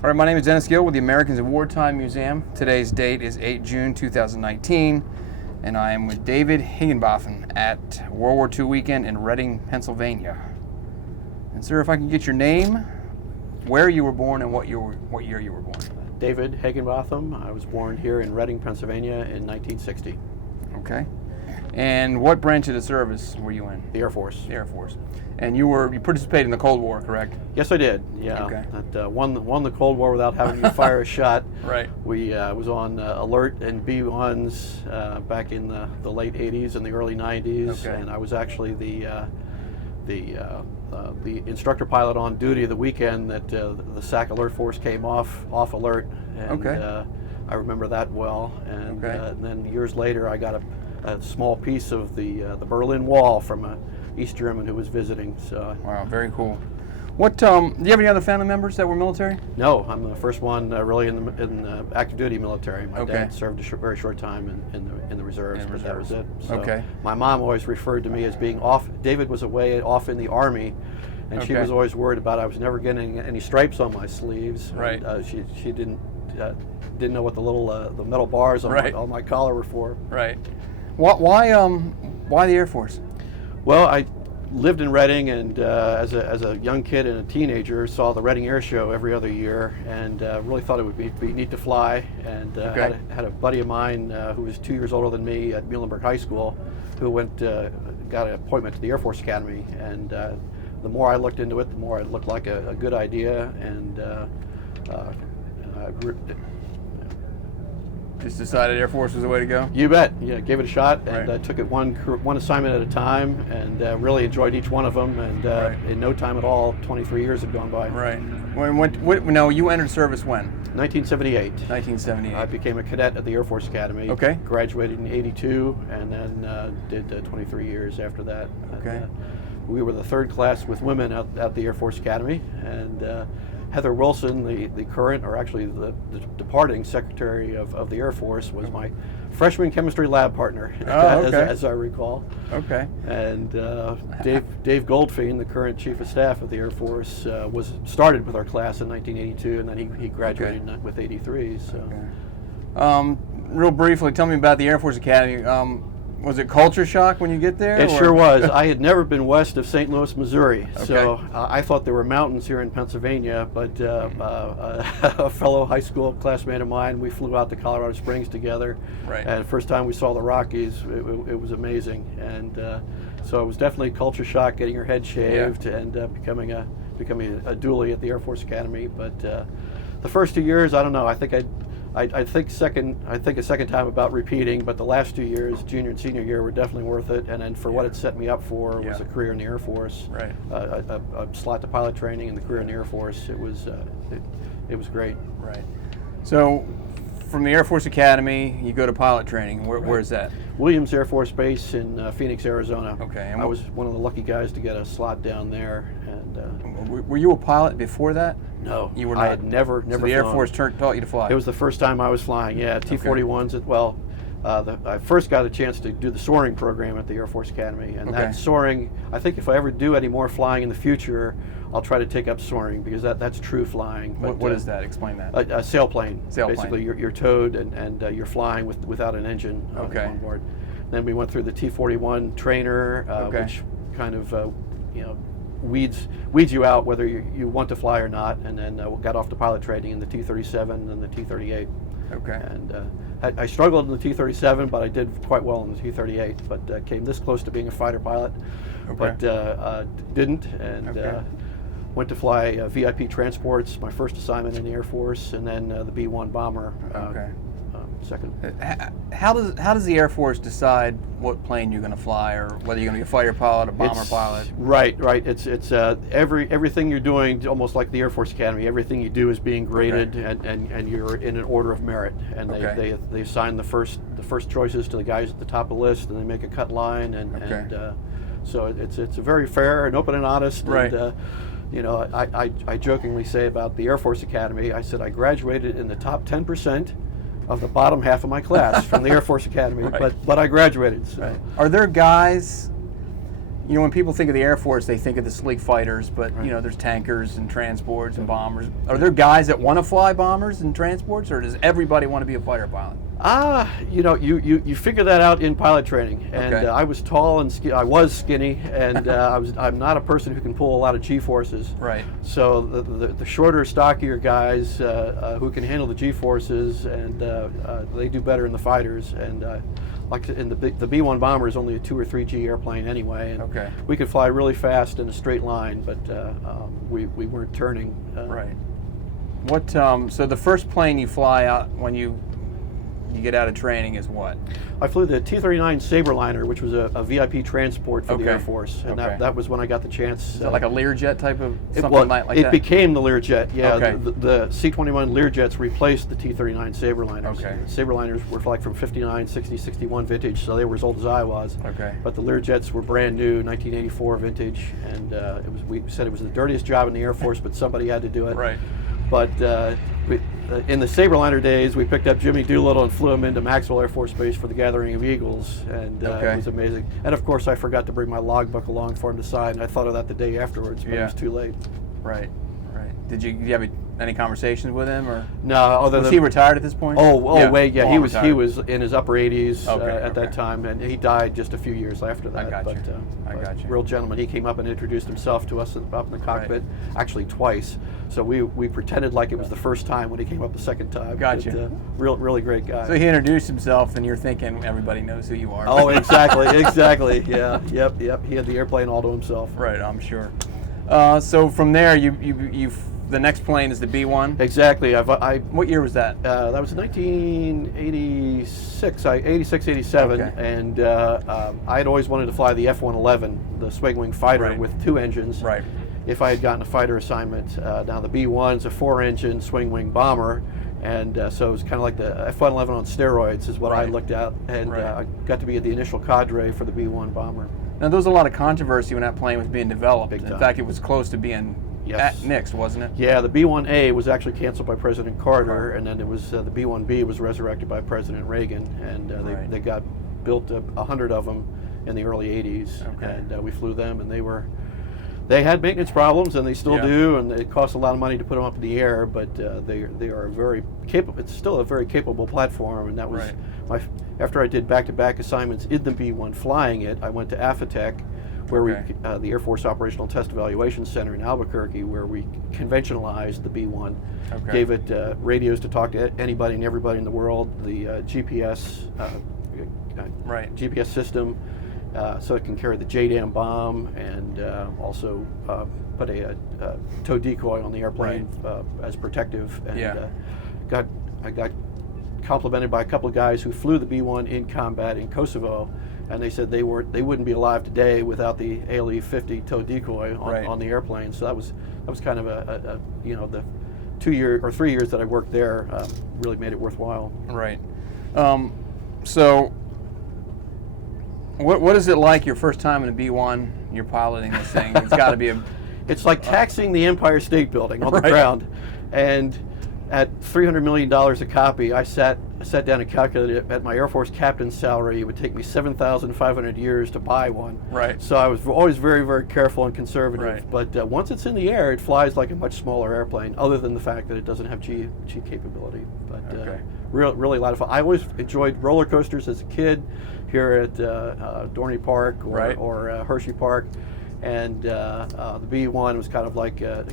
All right, my name is Dennis Gill with the Americans in Wartime Museum. Today's date is 8 June 2019, and I am with David Hagginbothom at World War II weekend in Reading, Pennsylvania. And sir, if I can get your name, where you were born, and what year you were born. David Hagginbothom. I was born here in Reading, Pennsylvania in 1960. Okay. And what branch of the service were you in? The Air Force. The Air Force. And you participated in the Cold War, correct? Yes, I did. Yeah. Okay. That, won the Cold War without having to fire a shot. Right. We was on alert and B-1s back in the late 80s and the early 90s, Okay. and I was actually the instructor pilot on duty the weekend that the SAC Alert Force came off alert. And, Okay. I remember that well. And, Okay. and then years later, I got a small piece of the Berlin Wall from a East German who was visiting. So. Wow, very cool. What? Do you have any other family members that were military? No, I'm the first one really in the active duty military. My Okay. dad served a very short time in the reserves, but that was it. So Okay. My mom always referred to me as being off. David was away off in the Army, and she Okay. was always worried about I was never getting any stripes on my sleeves. Right. And, she didn't know what the metal bars on, Right. on my collar were for. Right. Why the Air Force? Well, I lived in Reading, and as a young kid and a teenager, saw the Reading Air Show every other year, and really thought it would be neat to fly. And Okay. had a buddy of mine who was 2 years older than me at Muhlenberg High School, who got an appointment to the Air Force Academy. And the more I looked into it, the more it looked like a good idea. And Just decided Air Force was the way to go? you bet. Yeah, gave it a shot, and Right. took it one assignment at a time, and really enjoyed each one of them. And Right. in no time at all, 23 years had gone by. Right. No, you entered service when? 1978. 1978. I became a cadet at the Air Force Academy. Okay. Graduated in '82, and then did 23 years after that. Okay. And, we were the third class with women at the Air Force Academy, and Heather Wilson, the current, or actually the departing Secretary of the Air Force, was my freshman chemistry lab partner, Oh, okay. as I recall. Okay. And Dave Goldfein, the current Chief of Staff of the Air Force, started with our class in 1982, and then he graduated with 83. So. Okay. Real briefly, tell me about the Air Force Academy. Was it culture shock when you get there? It or? sure was. I had never been west of St. Louis, Missouri, Okay. so I thought there were mountains here in Pennsylvania, but a fellow high school classmate of mine, we flew out to Colorado Springs together, Right. and the first time we saw the Rockies, it was amazing. And so it was definitely culture shock, getting your head shaved, and becoming a dually at the Air Force Academy. But the first 2 years, I don't know, I think a second time about repeating, but the last 2 years, junior and senior year, were definitely worth it. And then for what it set me up for was a career in the Air Force, Right. A slot to pilot training, and the career in the Air Force. It was great. Right. So, from the Air Force Academy, you go to pilot training. Where's that? Williams Air Force Base in Phoenix, Arizona. Okay. I was one of the lucky guys to get a slot down there. And Were you a pilot before that? no, You were I not. had never So the Air flown. Force taught you to fly. It was the first time I was flying. Yeah, T-41s. I first got a chance to do the soaring program at the Air Force Academy, and Okay. that soaring. I think if I ever do any more flying in the future, I'll try to take up soaring, because that's true flying. What is that? Explain that. A sailplane. Sailplane. Basically, you're towed and you're flying without an engine on board. Then we went through the T-41 trainer, which kind of weeds you out whether you want to fly or not, and then got off to pilot training in the T-37 and the T-38. Okay. And I struggled in the T-37, but I did quite well in the T-38. But came this close to being a fighter pilot, but didn't, and went to fly VIP transports. My first assignment in the Air Force, and then the B-1 bomber. Second. How does the Air Force decide what plane you're going to fly, or whether you're going to be a fighter pilot, a bomber pilot? Right. It's everything you're doing, almost like the Air Force Academy. Everything you do is being graded, and you're in an order of merit. And they assign the first choices to the guys at the top of the list, and they make a cut line, and so it's a very fair and open and honest. Right. And, I jokingly say about the Air Force Academy, I said I graduated in the top 10% of the bottom half of my class from the Air Force Academy, but I graduated. So. Right. Are there guys You know, when people think of the Air Force, they think of the sleek fighters, but Right. you know, there's tankers and transports and bombers. Are there guys that want to fly bombers and transports, or does everybody want to be a fighter pilot? You know, you figure that out in pilot training, and Okay. I was tall and I was skinny, and I'm not a person who can pull a lot of G-forces. Right. So the shorter, stockier guys who can handle the G-forces, and they do better in the fighters. And like in the B-1 bomber is only a 2 or 3 G airplane anyway, and Okay. we could fly really fast in a straight line, but we weren't turning. Right. What? So the first plane you fly out when you get out of training is what? I flew the T-39 Saberliner, which was a VIP transport for Okay. the Air Force, and Okay. that was when I got the chance. Is that like a Learjet type of It, something well, like it that? became the Learjet, yeah. Okay. The C-21 Learjets replaced the T-39 Saberliners. Okay. Saberliners were like from 59, 60, 61 vintage, so they were as old as I was. Okay. But the Learjets were brand new, 1984 vintage, and we said it was the dirtiest job in the Air Force, but somebody had to do it. Right. But in the Saberliner days, we picked up Jimmy Doolittle and flew him into Maxwell Air Force Base for the Gathering of Eagles, and Okay. it was amazing. And of course, I forgot to bring my logbook along for him to sign, and I thought of that the day afterwards, but Yeah. it was too late. Right. Right. Did you have any conversations with him, or No, other was than he retired at this point? wait, yeah, he was retired. in his upper 80s Okay, at that okay. time, and he died just a few years after that. got you. I but got you. Real gentleman. He came up and introduced himself to us up in the cockpit, actually twice. So we pretended like it was the first time when he came up the second time. Gotcha. But, really great guy. So he introduced himself, and you're thinking everybody knows who you are. Oh, exactly. Yeah, yep. He had the airplane all to himself. Right, I'm sure. So from there, you the next plane is the B-1. Exactly. What year was that? That was 1986, 86, 87, Okay. and I had always wanted to fly the F-111, the swing wing fighter Right. with 2 engines. Right. If I had gotten a fighter assignment. Now the B-1's a 4-engine swing wing bomber, and so it was kind of like the F-111 on steroids is what I Right. looked at, and Right. I got to be at the initial cadre for the B-1 bomber. Now there was a lot of controversy when that plane was being developed. Big In time. fact, it was close to being Yes. nixed, wasn't it? Yeah, the B-1A was actually canceled by President Carter, Carter. and then it was the B-1B was resurrected by President Reagan, and Right. they got built 100 of them in the early 80s, Okay. and we flew them, and they had maintenance problems, and they still Yeah. do, and it costs a lot of money to put them up in the air, but they are very capable. It's still a very capable platform, and that was Right. after I did back-to-back assignments in the B-1 flying it, I went to AFATEC, where Okay. the Air Force Operational Test Evaluation Center in Albuquerque, where we conventionalized the B-1, Okay. gave it radios to talk to anybody and everybody in the world, the GPS Right. GPS system, so it can carry the JDAM bomb, and also put a tow decoy on the airplane as protective. And Yeah. I got complimented by a couple of guys who flew the B-1 in combat in Kosovo, and they said they wouldn't be alive today without the ALE-50 tow decoy on the airplane. So that was kind of a the 2 year or 3 years that I worked there really made it worthwhile. Right. So what is it like your first time in a B-1? You're piloting this thing. It's got to be a It's like taxing the Empire State Building on the Right. ground, and at $300 million a copy, I sat down and calculated at my Air Force captain's salary, it would take me 7,500 years to buy one. Right. So I was always very, very careful and conservative. Right. But once it's in the air, it flies like a much smaller airplane, other than the fact that it doesn't have G capability. But Okay. really a lot of fun. I always enjoyed roller coasters as a kid here at Dorney Park or Hershey Park. And the B-1 was kind of like a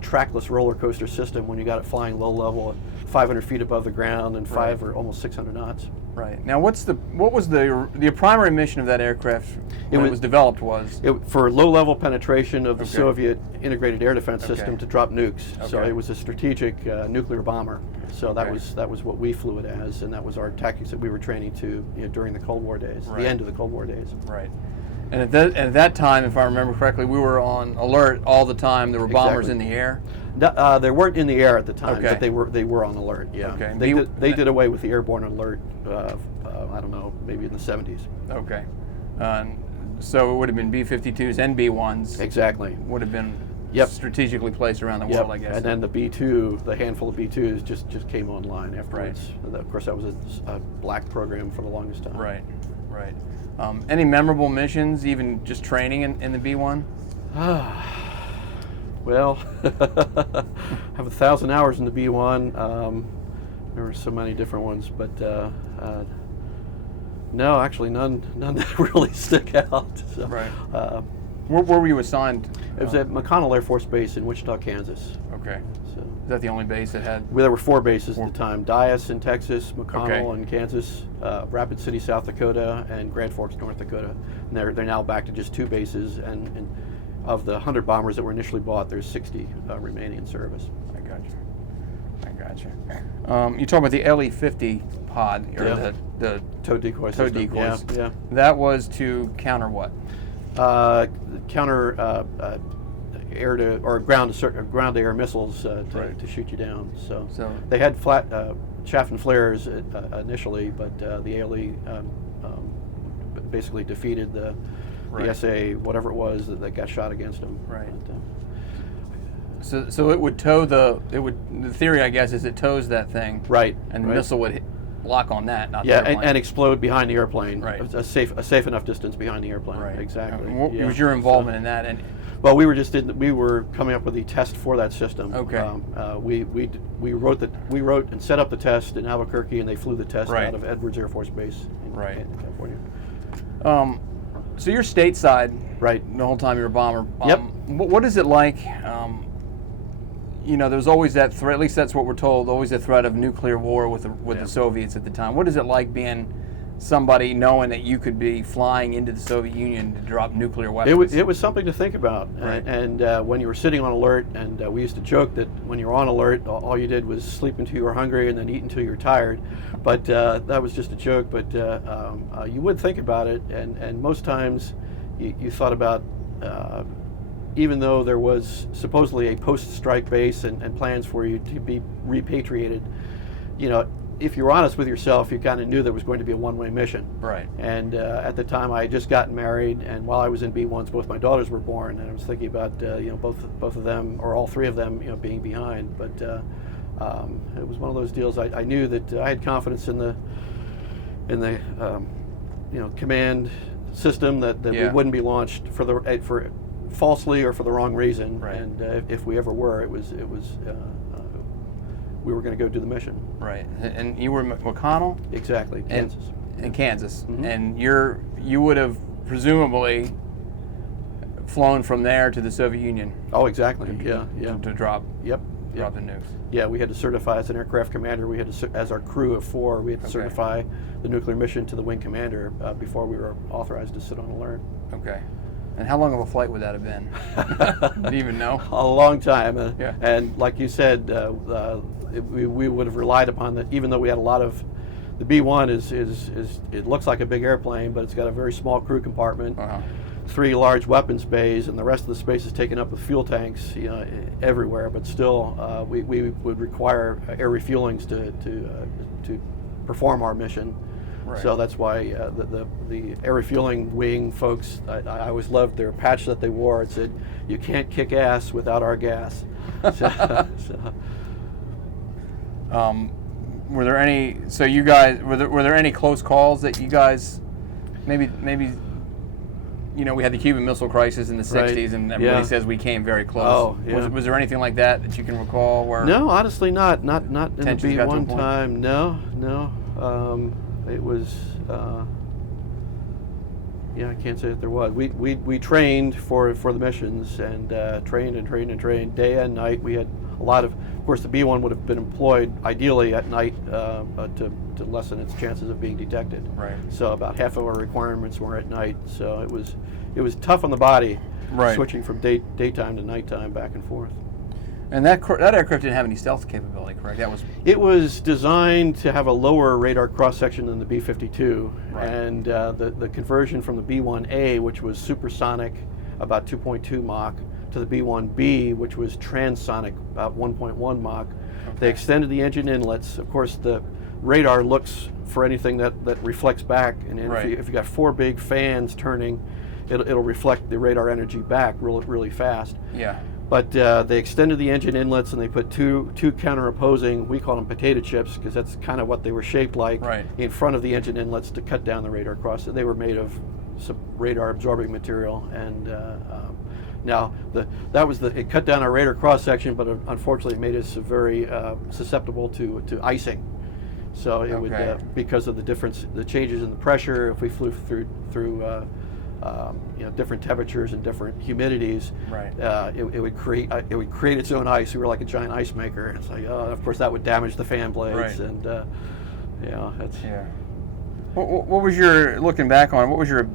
trackless roller coaster system when you got it flying low level at 500 feet above the ground and 5 or almost 600 knots. Right. Now, what was the primary mission of that aircraft when it was developed was? For low-level penetration of the Okay. Soviet integrated air defense system to drop nukes. So Okay. it was a strategic nuclear bomber. So that Okay. was what we flew it as, and that was our tactics that we were training to during the Cold War days, Right. the end of the Cold War days. Right. And at that time, if I remember correctly, we were on alert all the time. There were bombers Exactly. in the air. They weren't in the air at the time, Okay. but they were on alert. Yeah. Okay. They did away with the airborne alert. I don't know, maybe in the 70s. Okay. So it would have been B-52s and B-1s. Exactly. Would have been Yep. strategically placed around the world, I guess. And then the B-2, the handful of B-2s just came online afterwards. And of course, that was a black program for the longest time. Right. Right. Any memorable missions, even just training in the B-1? Well, I have 1,000 hours in the B-1. There were so many different ones, but no, actually none that really stick out. So, right. Where were you assigned? It was at McConnell Air Force Base in Wichita, Kansas. Okay. So Is that the only base that had? Well, there were 4 bases at the time: Dyess in Texas, McConnell Okay. in Kansas, Rapid City, South Dakota, and Grand Forks, North Dakota. And they're now back to just 2 bases. And of the 100 bombers that were initially bought, there's 60 remaining in service. I got you. You talk about the LE-50 pod, or Yeah. the Tow decoy tow system. decoys. Yeah. That was to counter what? Counter air to or ground to air missiles Right. to shoot you down. So So they had flat chaff and flares initially, but the ALE basically defeated the SA, whatever it was that got shot against them. Right. But, So it would tow the theory, I guess, is it tows that thing. right. And the right. missile would lock on that, not the Yeah, airplane. and explode behind the airplane. Right. A safe enough distance behind the airplane. Right. Exactly. What Yeah. was your involvement in that? And Well, we were coming up with the test for that system. Okay. We wrote and set up the test in Albuquerque, and they flew the test Right. out of Edwards Air Force Base in Right. California. So you're stateside, Right. the whole time you're a bomber. Yep. What is it like? There's always that threat. At least that's what we're told. Always the threat of nuclear war with the Soviets at the time. What is it like being somebody knowing that you could be flying into the Soviet Union to drop nuclear weapons? It was something to think about. Right. And when you were sitting on alert, and we used to joke that when you were on alert, all you did was sleep until you were hungry and then eat until you were tired. But that was just a joke. But you would think about it, and most times you thought about, even though there was supposedly a post-strike base and plans for you to be repatriated, if you were honest with yourself, you kind of knew there was going to be a one-way mission. Right. And at the time, I had just gotten married, and while I was in B-1s, both my daughters were born, and I was thinking about both of them, or all 3 of them, being behind. But it was one of those deals. I knew that I had confidence in the command system that we wouldn't be launched for falsely or for the wrong reason. Right. And if we ever were, we were going to go do the mission. Right. And you were McConnell? Exactly, Kansas. In Kansas. Mm-hmm. And you would have presumably flown from there to the Soviet Union. Oh, exactly. Yeah. To drop Yep. the nukes. Yeah, we had to certify as an aircraft commander. We had to, as our crew of 4, we had to certify the nuclear mission to the wing commander before we were authorized to sit on alert. Okay. And how long of a flight would that have been? Do you even know? A long time. Yeah. And like you said, we would have relied upon that, even though we had a lot of. The B-1 is it looks like a big airplane, but it's got a very small crew compartment. Uh-huh. 3 large weapons bays, and the rest of the space is taken up with fuel tanks, everywhere. But still, we would require air refuelings to perform our mission. Right. So that's why the air refueling wing folks, I always loved their patch that they wore. It said, "You can't kick ass without our gas." Were there any? So you guys were there any close calls that you guys maybe? We had the Cuban Missile Crisis in the '60s, and everybody says we came very close. Oh, yeah. Was there anything like that you can recall? Where No, honestly, not in the tensions got to a B-1 point? time. No. It was. I can't say that there was. We trained for the missions, and trained day and night. We had a lot of course, the B-1 would have been employed ideally at night to lessen its chances of being detected. Right. So about half of our requirements were at night. So it was tough on the body, right, switching from daytime to nighttime back and forth. And that aircraft didn't have any stealth capability, correct? It was designed to have a lower radar cross-section than the B-52, right, and the conversion from the B-1A, which was supersonic, about 2.2 Mach, to the B-1B, which was transonic, about 1.1 Mach. Okay. They extended the engine inlets. Of course, the radar looks for anything that reflects back, and right, if you got 4 big fans turning, it'll reflect the radar energy back really fast. Yeah. But they extended the engine inlets and they put two counter-opposing, we call them potato chips because that's kind of what they were shaped like, right, in front of the engine inlets to cut down the radar cross. They were made of some radar absorbing material, and now it cut down our radar cross section, but unfortunately it made us very susceptible to icing. So it would, because of the changes in the pressure, if we flew through different temperatures and different humidities, right, it would create its own ice. We were like a giant ice maker. And it's like, of course, that would damage the fan blades, right, and yeah. What was your, looking back on, what was your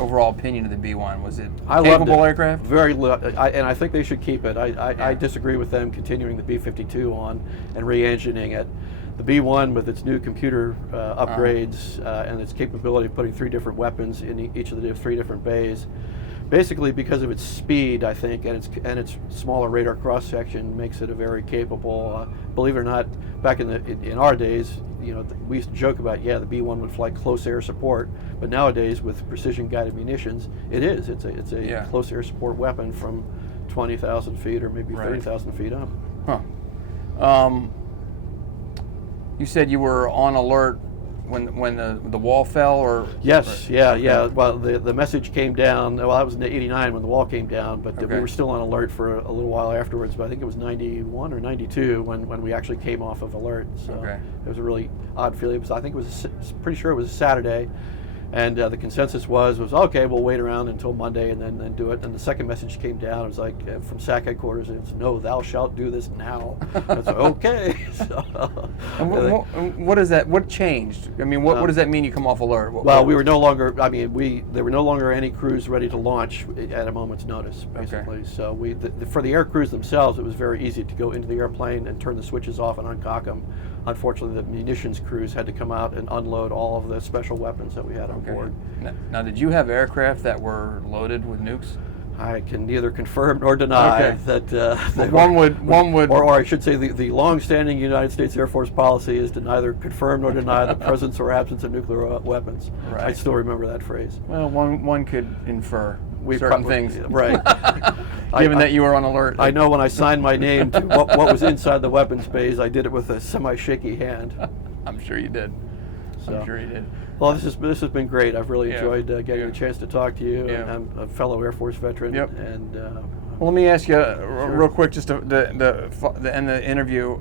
overall opinion of the B-1? Was it a capable aircraft? And I think they should keep it. I disagree with them continuing the B-52 on and re-engineering it. The B-1 with its new computer upgrades and its capability of putting 3 different weapons in each of the 3 different bays, basically because of its speed, I think, and its smaller radar cross section makes it a very capable. Believe it or not, back in our days, we used to joke about, the B-1 would fly close air support, but nowadays with precision guided munitions, it's a close air support weapon from 20,000 feet or maybe 30,000 feet up. Huh. You said you were on alert when the wall fell, or? Yes, yeah. Well, the message came down. Well, that was in '89 when the wall came down, but we were still on alert for a little while afterwards. But I think it was '91 or '92 when we actually came off of alert. So it was a really odd feeling. Pretty sure it was a Saturday, and the consensus was okay, we'll wait around until Monday and then do it. And the second message came down. It was like from SAC headquarters. It's no, thou shalt do this now. I was like, okay. What is that? What changed? I mean, what does that mean? You come off alert? We were no longer. There were no longer any crews ready to launch at a moment's notice, basically. Okay. So for the air crews themselves, it was very easy to go into the airplane and turn the switches off and uncock them. Unfortunately, the munitions crews had to come out and unload all of the special weapons that we had on board. Now, did you have aircraft that were loaded with nukes? I can neither confirm nor deny that one would, or I should say, the long-standing United States Air Force policy is to neither confirm nor deny the presence or absence of nuclear weapons. Right. I still remember that phrase. Well, one could infer certain things, right? Given that you were on alert. I know when I signed my name to what was inside the weapons bays, I did it with a semi-shaky hand. I'm sure you did. I'm sure you did. Well, this has been great. I've really enjoyed getting a chance to talk to you. And I'm a fellow Air Force veteran. Yep. And well, let me ask you real quick, just the end of the interview.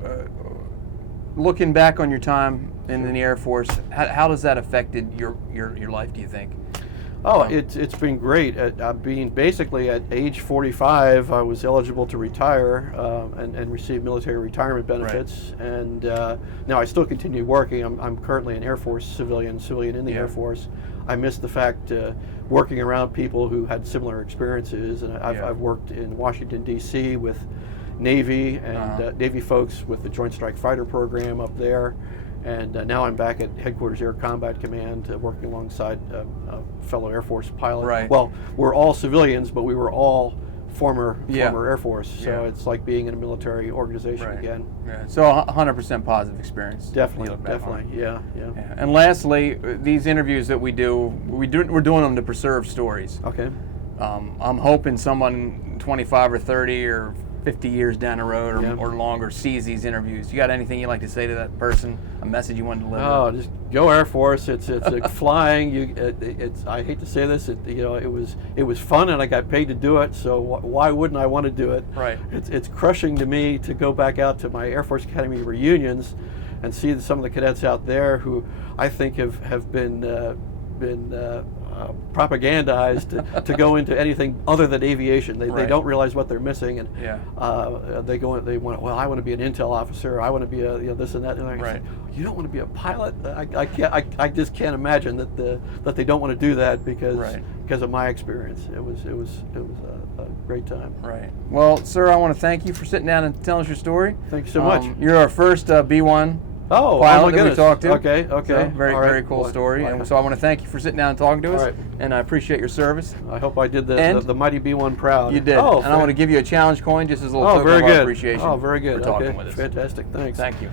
Looking back on your time in the Air Force, how does that affected your life? Do you think? Oh, it's been great. Being basically at age 45, I was eligible to retire and receive military retirement benefits. Right. And now I still continue working. I'm currently an Air Force civilian in the Air Force. I miss the fact working around people who had similar experiences. And I've worked in Washington, D.C. with Navy and Navy folks with the Joint Strike Fighter program up there. And now I'm back at Headquarters Air Combat Command working alongside a fellow Air Force pilot. Right. Well, we're all civilians, but we were all former Air Force. So it's like being in a military organization again. Yeah. So 100% positive experience. Definitely. Yeah. And lastly, these interviews that we're doing them to preserve stories. Okay. I'm hoping someone 25 or 30 or 50 years down the road or longer sees these interviews. You got anything you'd like to say to that person? A message you want to deliver? Oh, just go Air Force. It's flying. I hate to say this. It was fun and I got paid to do it. So why wouldn't I want to do it? Right. It's crushing to me to go back out to my Air Force Academy reunions and see some of the cadets out there who I think have been propagandized to go into anything other than aviation. They don't realize what they're missing, and they want. Well, I want to be an intel officer. I want to be a this and that. And I say, you don't want to be a pilot? I just can't imagine that they don't want to do that because of my experience. It was a great time. Right. Well, sir, I want to thank you for sitting down and telling us your story. Thank you so much. You're our first B-1. Pilot that we talked to. Okay. So, very cool story. And so I want to thank you for sitting down and talking to us. And I appreciate your service. I hope I did the mighty B-1 proud. You did. And I want to give you a challenge coin just as a little token of our appreciation. Oh, very good. For talking with us. Fantastic. Thanks. Thank you.